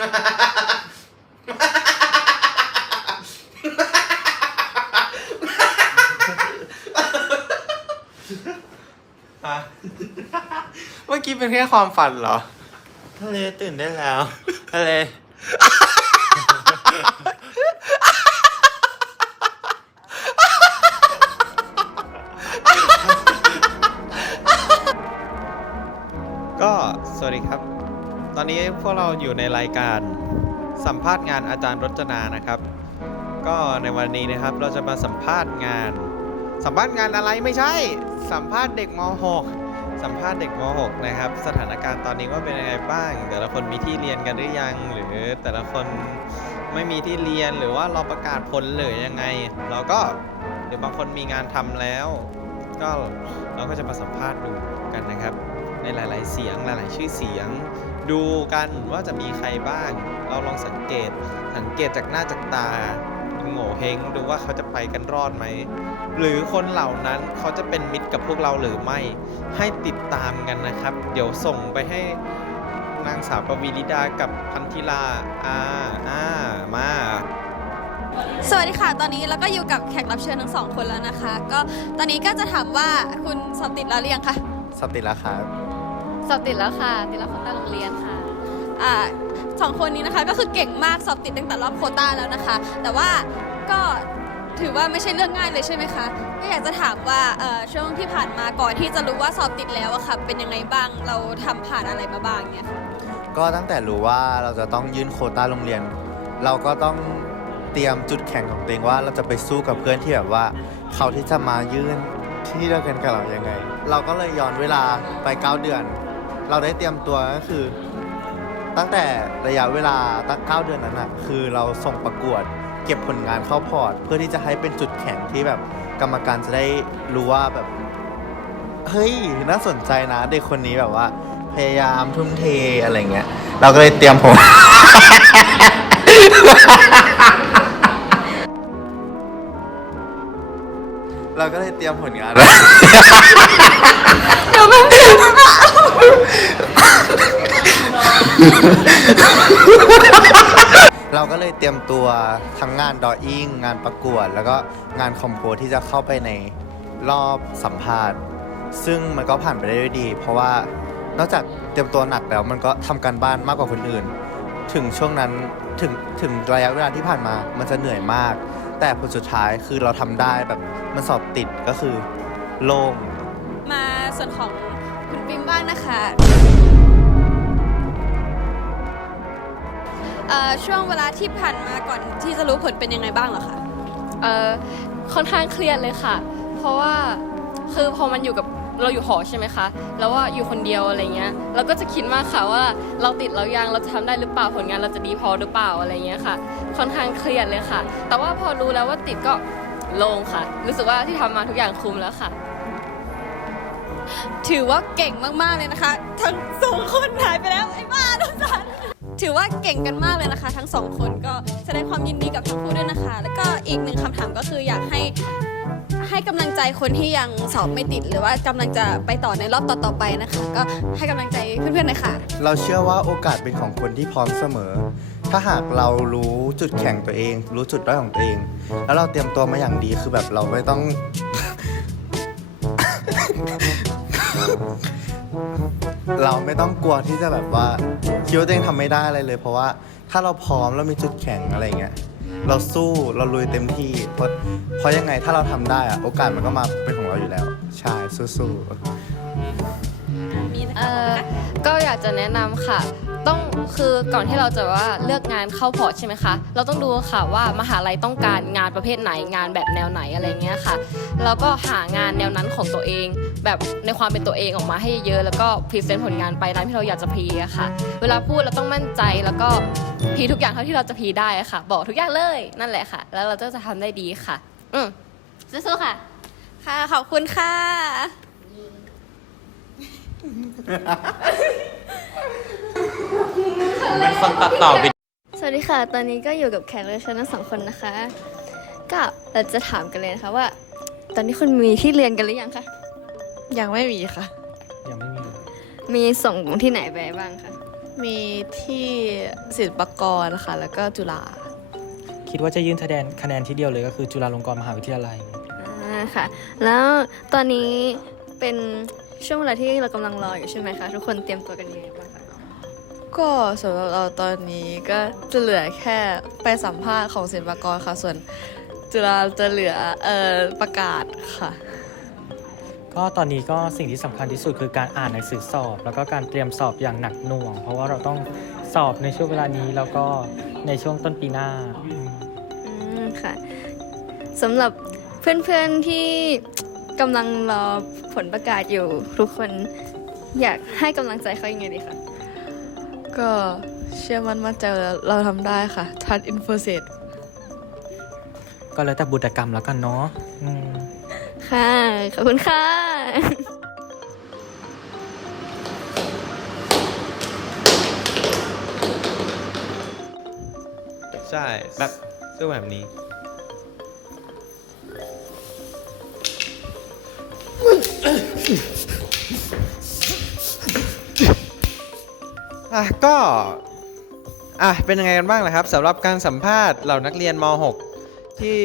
เมื่อกี้เป็นแค่ความฝันเหรอทะเลตื่นได้แล้วทะเลก็สวัสดีครับตอนนี้พวกเราอยู่ในรายการสัมภาษณ์งานอาจารย์รจนานะครับก็ในวันนี้นะครับเราจะมาสัมภาษณ์งานอะไรไม่ใช่สัมภาษณ์เด็กม.6 สัมภาษณ์เด็กม.6 นะครับสถานการณ์ตอนนี้ว่าเป็นยังไงบ้างแต่ละคนมีที่เรียนกันหรือยังหรือแต่ละคนไม่มีที่เรียนหรือว่ารอประกาศผลหรือยังไงเราก็หรือบางคนมีงานทำแล้วก็เราก็จะมาสัมภาษณ์ดูกันนะครับในหลายๆเสียงหลายๆชื่อเสียงดูกันว่าจะมีใครบ้างเราลองสังเกตจากหน้าจากตาโง่เฮงดูว่าเขาจะไปกันรอดไหมหรือคนเหล่านั้นเขาจะเป็นมิตรกับพวกเราหรือไม่ให้ติดตามกันนะครับเดี๋ยวส่งไปให้นางสาวปวีลิดากับพันธิลามา สวัสดีค่ะตอนนี้เราก็อยู่กับแขกรับเชิญทั้งสองคนแล้วนะคะก็ตอนนี้ก็จะถามว่าคุณสอบติดแล้วหรือยังคะ สอบติดแล้วครับ สอบติดแล้วค่ะติดแล้วโควต้าโรงเรียนค่ะสองคนนี้นะคะก็คือเก่งมากสอบติดตั้งแต่รอบโควต้าแล้วนะคะแต่ว่าก็ถือว่าไม่ใช่เรื่องง่ายเลยใช่ไหมคะก็อยากจะถามว่าช่วงที่ผ่านมาก่อนที่จะรู้ว่าสอบติดแล้วอะค่ะเป็นยังไงบ้างเราทำผ่านอะไรมาบ้างเนี่ยค่ะก็ตั้งแต่รู้ว่าเราจะต้องยื่นโควต้าโรงเรียนเราก็ต้องเตรียมจุดแข็งของตัวเองว่าเราจะไปสู้กับเพื่อนที่แบบว่าเขาที่จะมายื่นที่เดียวกันกับเรายังไงเราก็เลยย้อนเวลาไป9 เดือนเราได้เตรียมตัวก็คือตั้งแต่ระยะเวลาตั้ง9 เดือนนั้นนะคือเราส่งประกวดเก็บผลงานเข้าพอร์ตเพื่อที่จะให้เป็นจุดแข็งที่แบบกรรมการจะได้รู้ว่าแบบเฮ้ยน่าสนใจนะเด็กคนนี้แบบว่าพยายามทุ่มเทอะไรเงี้ยเราก็เลยเตรียมผม เราก็เลยเตรียมผลงานเราก็เลยเตรียมตัวทั้งงานดออิ่งงานประกวดแล้วก็งานคอมโพสที่จะเข้าไปในรอบสัมภาษณ์ซึ่งมันก็ผ่านไปได้ด้วยดีเพราะว่านอกจากเตรียมตัวหนักแล้วมันก็ทำการบ้านมากกว่าคนอื่นถึงช่วงนั้นถึงระยะเวลาที่ผ่านมามันจะเหนื่อยมากแต่ผลสุดท้ายคือเราทำได้แบบมันสอบติดก็คือโล่งมาส่วนของคุณปิมบ้างนะคะช่วงเวลาที่ผ่านมาก่อนที่จะรู้ผลเป็นยังไงบ้างเหรอคะค่อนข้างเครียดเลยค่ะเพราะว่าคือพอมันอยู่กับเราอยู่หอใช่ไหมคะแล้วว่าอยู่คนเดียวอะไรเงี้ยเราก็จะคิดมากค่ะว่าเราติดแล้วยังเราจะทำได้หรือเปล่าผลงานเราจะดีพอหรือเปล่าอะไรเงี้ยค่ะค่อนข้างเครียดเลยค่ะแต่ว่าพอรู้แล้วว่าติดก็โล่งค่ะรู้สึกว่าที่ทำมาทุกอย่างคุ้มแล้วค่ะถือว่าเก่งมากๆเลยนะคะทั้งสองคนหายไปแล้วไอ้บ้าทุกท่านถือว่าเก่งกันมากเลยนะคะทั้งสองคนก็แสดงความยินดีกับทั้งคู่ด้วยนะคะแล้วก็อีกหนึ่งคำถามก็คืออยากให้กำลังใจคนที่ยังสอบไม่ติดหรือว่ากำลังจะไปต่อในรอบต่อๆไปนะคะก็ให้กำลังใจเพื่อนๆหน่อยค่ะเราเชื่อว่าโอกาสเป็นของคนที่พร้อมเสมอถ้าหากเรารู้จุดแข็งตัวเองรู้จุดด้อยของตัวเองแล้วเราเตรียมตัวมาอย่างดีคือแบบเราไม่ต้อง เราไม่ต้องกลัวที่จะแบบว่าคิดว่าตัวเองทำไม่ได้อะไรเลยเพราะว่าถ้าเราพร้อมเรามีจุดแข็งอะไรเงี้ยเราสู้เราลุยเต็มที่เพราะยังไงถ้าเราทำได้อะโอกาสมันก็มาเป็นของเราอยู่แล้วใช่สู้ๆก็อยากจะแนะนำค่ะต้องคือก่อนที่เราจะว่าเลือกงานเข้าพอร์ตใช่ไหมคะเราต้องดูค่ะว่ามหาลัยต้องการงานประเภทไหนงานแบบแนวไหนอะไรเงี้ยค่ะแล้วก็หางานแนวนั้นของตัวเองแบบในความเป็นตัวเองออกมาให้เยอะแล้วก็พรีเซนต์ผลงานไปตามที่เราอยากจะพรีอะค่ะเวลาพูดเราต้องมั่นใจแล้วก็พรีทุกอย่างเท่าที่เราจะพรีได้ค่ะบอกทุกอย่างเลยนั่นแหละค่ะแล้วเราก็จะทำได้ดีค่ะสู้ๆค่ะค่ะขอบคุณค่ะเป็นคนตัดต่อวิดีโอสวัสดีค่ะตอนนี้ก็อยู่กับแขกรับเชิญทั้งสองคนนะคะก็เราจะถามกันเลยนะคะว่าตอนนี้คุณมีที่เรียนกันหรือยังคะยังไม่มีค่ะยังไม่มีมีส่งที่ไหนไปบ้างคะ มีที่ศิลปากรค่ะ แล้วก็จุฬา คิดว่าจะยื่นคะแนนที่เดียวเลยก็คือจุฬาลงกรณ์มหาวิทยาลัย ค่ะ แล้วตอนนี้เป็นช่วงเวลาที่เรากำลังรออยู่ใช่ไหมคะ ทุกคนเตรียมตัวกันยังไงบ้างคะ ก็สำหรับเราตอนนี้ก็จะเหลือแค่ไปสัมภาษณ์ของศิลปากรค่ะ ส่วนจุฬาจะเหลือประกาศค่ะ ก็ตอนนี้ก็สิ่งที่สำคัญที่สุดคือการอ่านหนังสือสอบ แล้วก็การเตรียมสอบอย่างหนักหน่วง เพราะว่าเราต้องสอบในช่วงเวลานี้แล้วก็ในช่วงต้นปีหน้า ค่ะสำหรับเพื่อนๆที่กำลังรอผลประกาศอยู่ทุกคนอยากให้กำลังใจเขายังไงดีคะ ก็เชื่อมั่นมั่นใจว่าเราทำได้ค่ะ ทัดอินโฟเซต ก็แล้วแต่บุตรกรรมแล้วกันเนาะอืม ค่ะ ขอบคุณค่ะ ใช่แบบสู้แบบนี้ ก็เป็นยังไงกันบ้างล่ะครับสำหรับการสัมภาษณ์เหล่านักเรียนม .6 ที่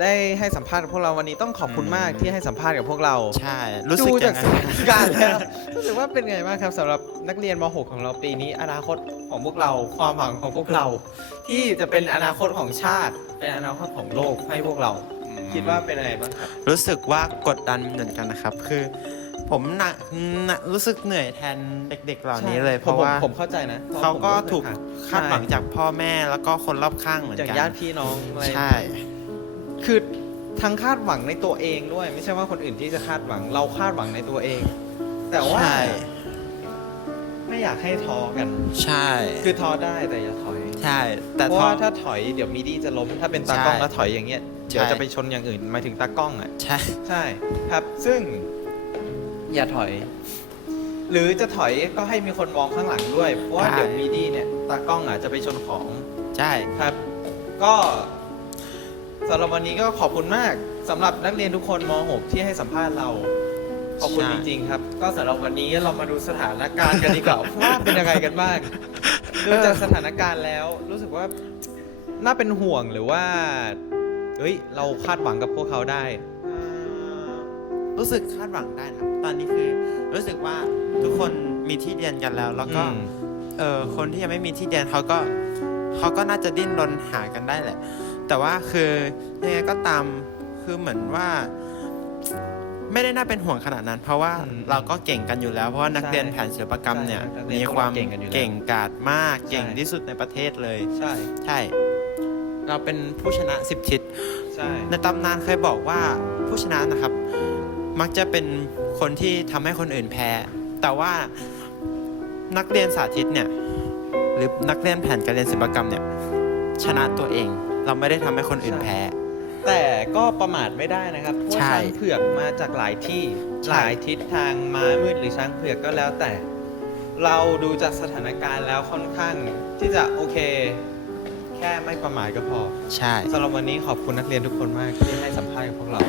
ได้ให้สัมภาษณ์กับพวกเราวันนี้ต้องขอบคุณมากที่ให้สัมภาษณ์กับพวกเรา ใช่ รู้สึก ดู ยั จาก งไง สถานการณ์แล้วรู้สึกว่าเป็นไงบ้างครับสำหรับนักเรียนม .6 ของเราปีนี้อนาคตของพวกเราความหวังของพวกเรา ที่จะเป็นอนาคตของชาติ เป็นอนาคตของโลกให้พวกเรา คิดว่าเป็นยังไงบ้างครับ รู้สึกว่ากดดันเหมือนกันนะครับ คือผมรู้สึกเหนื่อยแทนเด็กๆเหล่านี้เลย เพราะว่า ผมเข้าใจนะพระ เขาก็ ผม ถูก รู้สึ คาดหวังจากพ่อแม่แล้วก็คนรอบข้างเหมือน จาก กัน ญาติพี่น้องอะไร ใช่ คือทั้งคาดหวังในตัวเองด้วย ไม่ใช่ว่าคนอื่นที่จะคาดหวังเราคาดหวังในตัวเอง แต่ว่า ใช่ ไม่อยากให้ท้อกัน ใช่ คือท้อได้แต่อย่าถอย ใช่ แต่ เพราะ ท้อ ว่าถ้าถอยเดี๋ยวมีดีจะล้ม ถ้าเป็นตากล้อง ใช่ แล้วถอยอย่างเงี้ยเดี๋ยว ใช่ จะไปชนอย่างอื่นหมายถึงตากล้องอ่ะ ใช่ ใช่ครับ ซึ่งอย่าถอย หรือจะถอยก็ให้มีคนมองข้างหลังด้วย เพราะว่าเดี๋ยวมีดีเนี่ยตากล้องจะไปชนของ ใช่ ครับ ก็สำหรับวันนี้ก็ขอบคุณมากสำหรับนักเรียนทุกคนม .6 ที่ให้สัมภาษณ์เรา ขอบคุณจริงๆครับ ก็สำหรับวันนี้เรามาดูสถานการณ์กันดีกว่า ว่าเป็นยังไงกันบ้างดูจากสถานการณ์แล้ว รู้สึกว่าน่าเป็นห่วงหรือว่าเฮ้ยเราคาดหวังกับพวกเขาได้ รู้สึกคาดหวังได้นะตอนนี้คือรู้สึกว่าทุกคนมีที่เรียนกันแล้ว แล้วก็ คนที่ยังไม่มีที่เรียนเขาก็น่าจะดิ้นรนหากันได้แหละ แต่ว่าคือยังไงก็ตามคือเหมือนว่าไม่ได้น่าเป็นห่วงขนาดนั้น เพราะว่าเราก็เก่งกันอยู่แล้ว เพราะว่านักเรียนแผนศิลปกรรมเนี่ย ใช่นักเรียน มีความ เก่งกันอยู่แล้ว เก่งกาจมาก ใช่ เก่งที่สุดในประเทศเลย ใช่ ใช่ เราเป็นผู้ชนะ10 ทิศ ใช่ ในตำนานเคยบอกว่าผู้ชนะนะครับ มักจะเป็นคนที่ทำให้คนอื่นแพ้ แต่ว่านักเรียนสาธิตเนี่ยหรือนักเรียนแผนการเรียนศิลปกรรมเนี่ยชนะตัวเองเราไม่ได้ทำให้คนอื่นแพ้ แต่ก็ประมาทไม่ได้นะครับเพราะว่า ใช่ ช้างเผือกมาจากหลายที่ ใช่ หลายทิศทางม้ามืดหรือช้างเผือกก็แล้วแต่ เราดูจากสถานการณ์แล้วค่อนข้างที่จะโอเค แค่ไม่ประมาทก็พอ ใช่ สำหรับวันนี้ขอบคุณนักเรียนทุกคนมากที่ให้สัมภาษณ์กับพวกเรา